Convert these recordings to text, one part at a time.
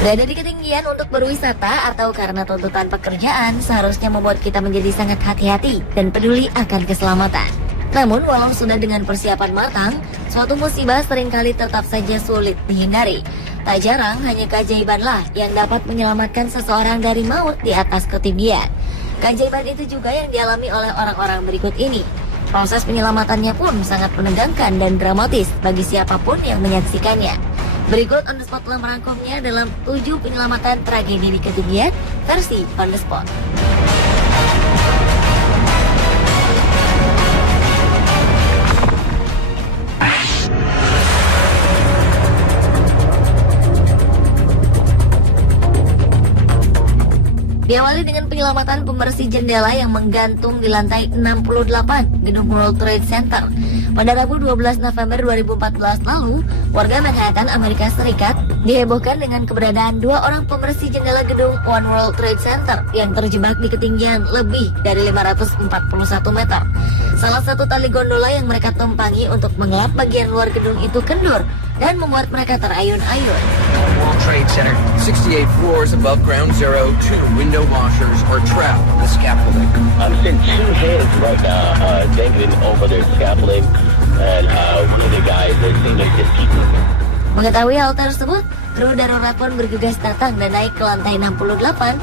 Berada di ketinggian untuk berwisata atau karena tuntutan pekerjaan seharusnya membuat kita menjadi sangat hati-hati dan peduli akan keselamatan. Namun walau sudah dengan persiapan matang, suatu musibah seringkali tetap saja sulit dihindari. Tak jarang hanya keajaibanlah yang dapat menyelamatkan seseorang dari maut di atas ketinggian. Keajaiban itu juga yang dialami oleh orang-orang berikut ini. Proses penyelamatannya pun sangat menegangkan dan dramatis bagi siapapun yang menyaksikannya. Berikut On The Spot telah merangkumnya dalam 7 penyelamatan tragedi di ketinggian versi On The Spot. Diawali dengan penyelamatan pembersih jendela yang menggantung di lantai 68 gedung World Trade Center. Pada Rabu 12 November 2014 lalu, warga Manhattan, Amerika Serikat dihebohkan dengan keberadaan 2 orang pembersih jendela gedung One World Trade Center yang terjebak di ketinggian lebih dari 541 meter. Salah satu tali gondola yang mereka tumpangi untuk mengelap bagian luar gedung itu kendur dan membuat mereka terayun-ayun. World Trade Center, 68 floors above ground zero, 2 window washers are trapped in the scaffolding. I'm seeing 2 hands right now dangling over their scaffolding, and one of the guys, they seem like just keeping. Mengetahui hal tersebut, kru darurat pun bergegas datang dan naik ke lantai 68,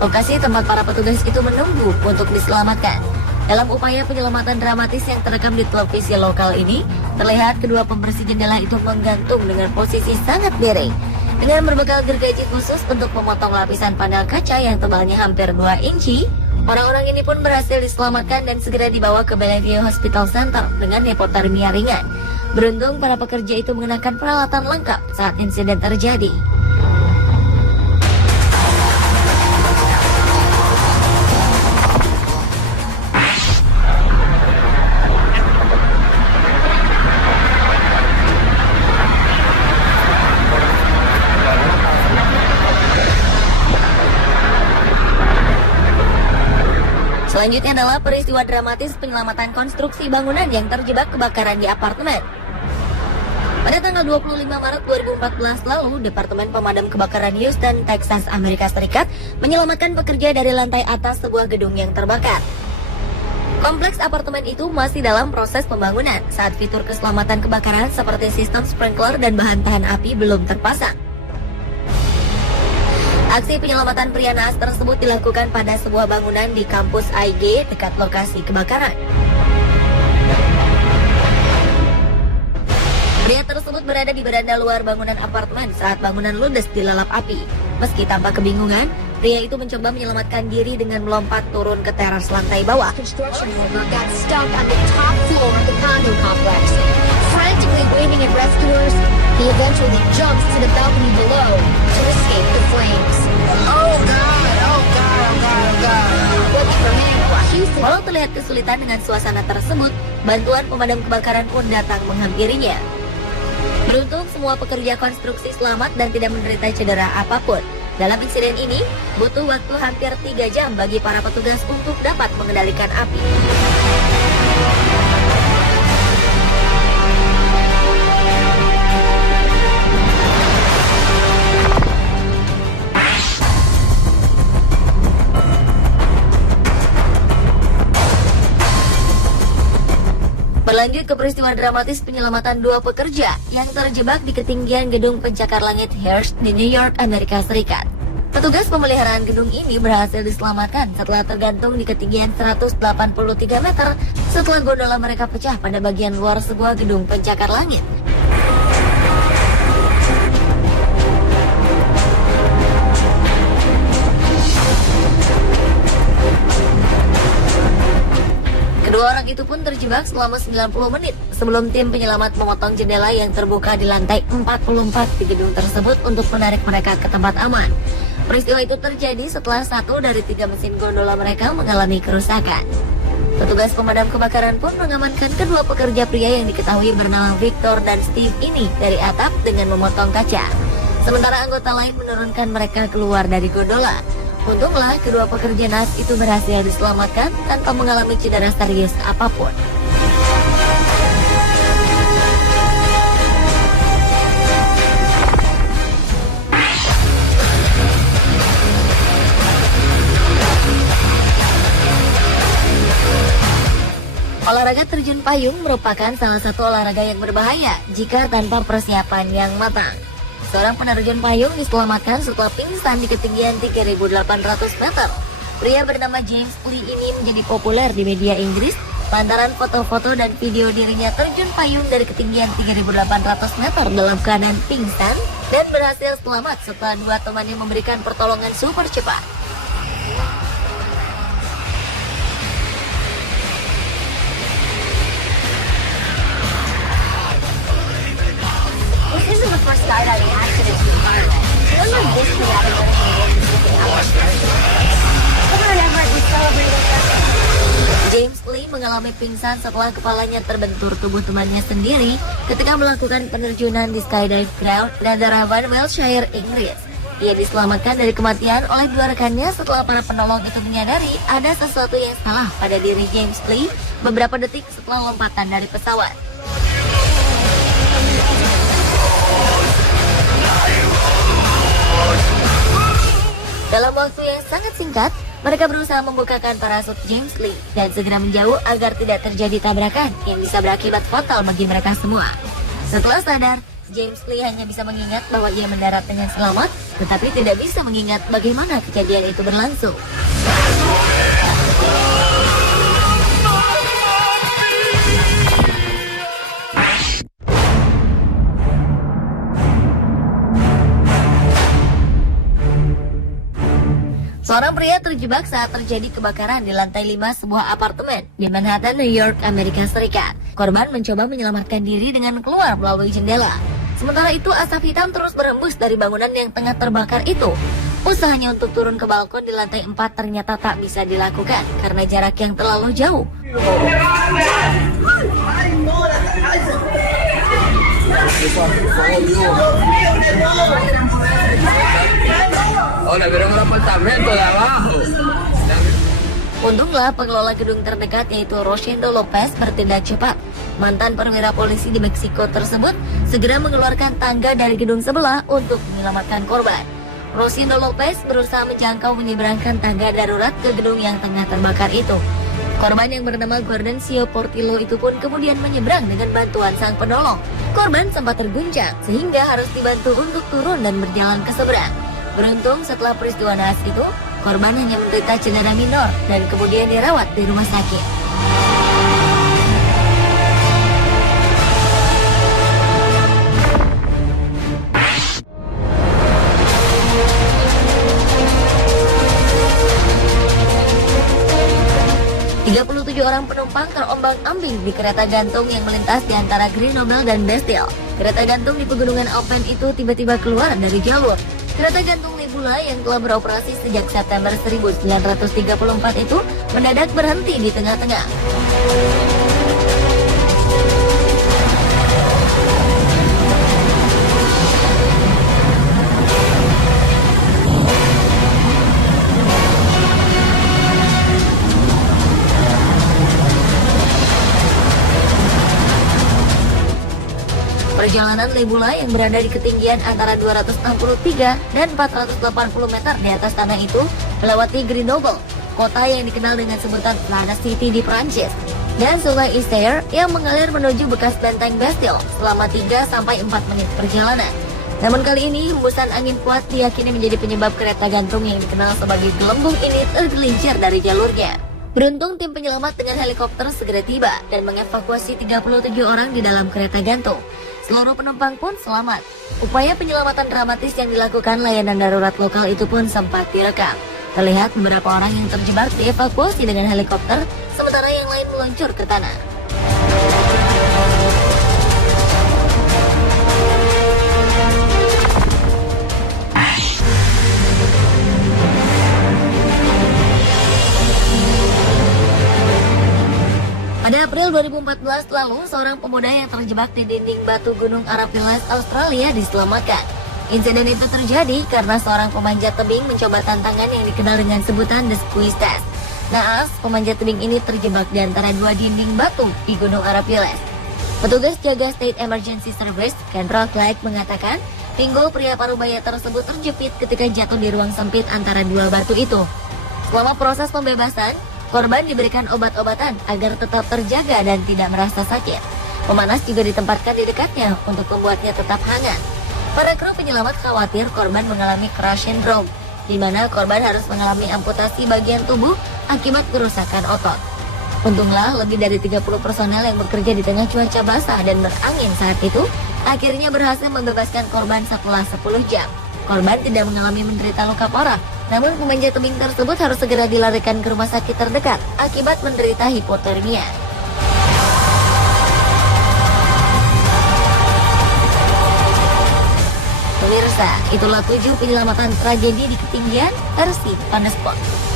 lokasi tempat para petugas itu menunggu untuk diselamatkan. Dalam upaya penyelamatan dramatis yang terekam di televisi lokal ini, terlihat kedua pembersih jendela itu menggantung dengan posisi sangat miring. Dengan berbekal gergaji khusus untuk memotong lapisan panel kaca yang tebalnya hampir 2 inci, orang-orang ini pun berhasil diselamatkan dan segera dibawa ke Bellevue Hospital Center dengan hipotermia ringan. Beruntung para pekerja itu mengenakan peralatan lengkap saat insiden terjadi. Selanjutnya adalah peristiwa dramatis penyelamatan konstruksi bangunan yang terjebak kebakaran di apartemen. Pada tanggal 25 Maret 2014 lalu, Departemen Pemadam Kebakaran Houston, Texas, Amerika Serikat menyelamatkan pekerja dari lantai atas sebuah gedung yang terbakar. Kompleks apartemen itu masih dalam proses pembangunan saat fitur keselamatan kebakaran seperti sistem sprinkler dan bahan tahan api belum terpasang. Aksi penyelamatan pria naas tersebut dilakukan pada sebuah bangunan di kampus IG dekat lokasi kebakaran. Pria tersebut berada di beranda luar bangunan apartemen saat bangunan ludes dilalap api. Meski tampak kebingungan, pria itu mencoba menyelamatkan diri dengan melompat turun ke teras lantai bawah. Construction worker got stuck on the top floor of the condo complex. Frantically waving at rescuers, he eventually jumps to the balcony below to escape the flames. Oh God! Oh God! Oh God! Oh God! Lucky for him, Houston. Walau terlihat kesulitan dengan suasana tersebut, bantuan pemadam kebakaran pun datang menghampirinya. Beruntung semua pekerja konstruksi selamat dan tidak menderita cedera apapun. Dalam insiden ini, butuh waktu hampir 3 jam bagi para petugas untuk dapat mengendalikan api. Berlanjut ke peristiwa dramatis penyelamatan 2 pekerja yang terjebak di ketinggian gedung pencakar langit Hearst di New York, Amerika Serikat. Petugas pemeliharaan gedung ini berhasil diselamatkan setelah tergantung di ketinggian 183 meter setelah gondola mereka pecah pada bagian luar sebuah gedung pencakar langit. Kedua orang itu pun terjebak selama 90 menit sebelum tim penyelamat memotong jendela yang terbuka di lantai 44 di gedung tersebut untuk menarik mereka ke tempat aman. Peristiwa itu terjadi setelah 1 dari 3 mesin gondola mereka mengalami kerusakan. Petugas pemadam kebakaran pun mengamankan kedua pekerja pria yang diketahui bernama Victor dan Steve ini dari atap dengan memotong kaca. Sementara anggota lain menurunkan mereka keluar dari gondola. Untunglah kedua pekerja naas itu berhasil diselamatkan tanpa mengalami cedera serius apapun. Olahraga terjun payung merupakan salah satu olahraga yang berbahaya jika tanpa persiapan yang matang. Seorang penerjun payung diselamatkan setelah pingsan di ketinggian 3.800 meter. Pria bernama James Lee ini menjadi populer di media Inggris lantaran foto-foto dan video dirinya terjun payung dari ketinggian 3.800 meter dalam keadaan pingsan dan berhasil selamat setelah dua temannya memberikan pertolongan super cepat. This isn't the first skydiving accident in Thailand. Remember this traumatic James Lee mengalami pingsan setelah kepalanya terbentur tubuh temannya sendiri ketika melakukan penerjunan di skydive ground Netheravon, Wiltshire, Inggris. Ia diselamatkan dari kematian oleh dua rekannya setelah para penolong itu menyadari ada sesuatu yang salah pada diri James Lee beberapa detik setelah lompatan dari pesawat. Dalam waktu yang sangat singkat, mereka berusaha membukakan parasut James Lee dan segera menjauh agar tidak terjadi tabrakan yang bisa berakibat fatal bagi mereka semua. Setelah sadar, James Lee hanya bisa mengingat bahwa ia mendarat dengan selamat, tetapi tidak bisa mengingat bagaimana kejadian itu berlangsung. Seorang pria terjebak saat terjadi kebakaran di lantai 5 sebuah apartemen di Manhattan, New York, Amerika Serikat. Korban mencoba menyelamatkan diri dengan keluar melalui jendela. Sementara itu, asap hitam terus berhembus dari bangunan yang tengah terbakar itu. Usahanya untuk turun ke balkon di lantai 4 ternyata tak bisa dilakukan karena jarak yang terlalu jauh. Hola, pero en un apartamento de abajo. Untunglah pengelola gedung terdekat yaitu Rosendo Lopez bertindak cepat. Mantan perwira polisi di Meksiko tersebut segera mengeluarkan tangga dari gedung sebelah untuk menyelamatkan korban. Rosendo Lopez berusaha menjangkau menyeberangkan tangga darurat ke gedung yang tengah terbakar itu. Korban yang bernama Gordoncio Portillo itu pun kemudian menyeberang dengan bantuan sang penolong. Korban sempat terguncang sehingga harus dibantu untuk turun dan berjalan ke seberang. Beruntung setelah peristiwa naas itu, korban hanya menderita cedera minor dan kemudian dirawat di rumah sakit. Orang penumpang terombang-ambing di kereta gantung yang melintas di antara Grenoble dan Bastille. Kereta gantung di pegunungan Alpen itu tiba-tiba keluar dari jalur. Kereta gantung Nebula yang telah beroperasi sejak September 1934 itu mendadak berhenti di tengah-tengah. Perjalanan Nebula yang berada di ketinggian antara 263 dan 480 meter di atas tanah itu melewati Grenoble, kota yang dikenal dengan sebutan Planet City di Prancis, dan sungai Isère yang mengalir menuju bekas benteng Bastille selama 3-4 menit perjalanan. Namun kali ini hembusan angin kuat diyakini menjadi penyebab kereta gantung yang dikenal sebagai gelembung ini tergelincir dari jalurnya. Beruntung tim penyelamat dengan helikopter segera tiba dan mengevakuasi 37 orang di dalam kereta gantung. Seluruh penumpang pun selamat. Upaya penyelamatan dramatis yang dilakukan layanan darurat lokal itu pun sempat direkam. Terlihat beberapa orang yang terjebak dievakuasi dengan helikopter, sementara yang lain meluncur ke tanah. Pada April 2014 lalu, seorang pemuda yang terjebak di dinding batu Gunung Arapiles, Australia diselamatkan. Insiden itu terjadi karena seorang pemanjat tebing mencoba tantangan yang dikenal dengan sebutan The Squeeze Test. Naas, pemanjat tebing ini terjebak di antara dua dinding batu di Gunung Arapiles. Petugas jaga State Emergency Service, Kendra Clark, mengatakan pinggul pria parubaya tersebut terjepit ketika jatuh di ruang sempit antara dua batu itu. Selama proses pembebasan, Korban diberikan obat-obatan agar tetap terjaga dan tidak merasa sakit. Pemanas juga ditempatkan di dekatnya untuk membuatnya tetap hangat. Para kru penyelamat khawatir korban mengalami crash syndrome, di mana korban harus mengalami amputasi bagian tubuh akibat kerusakan otot. Untunglah lebih dari 30 personel yang bekerja di tengah cuaca basah dan berangin saat itu akhirnya berhasil membebaskan korban setelah 10 jam. Korban tidak mengalami menderita luka parah, namun pemanjat tebing tersebut harus segera dilarikan ke rumah sakit terdekat akibat menderita hipotermia. Pemirsa, itulah 7 penyelamatan tragedi di ketinggian versi On The Spot.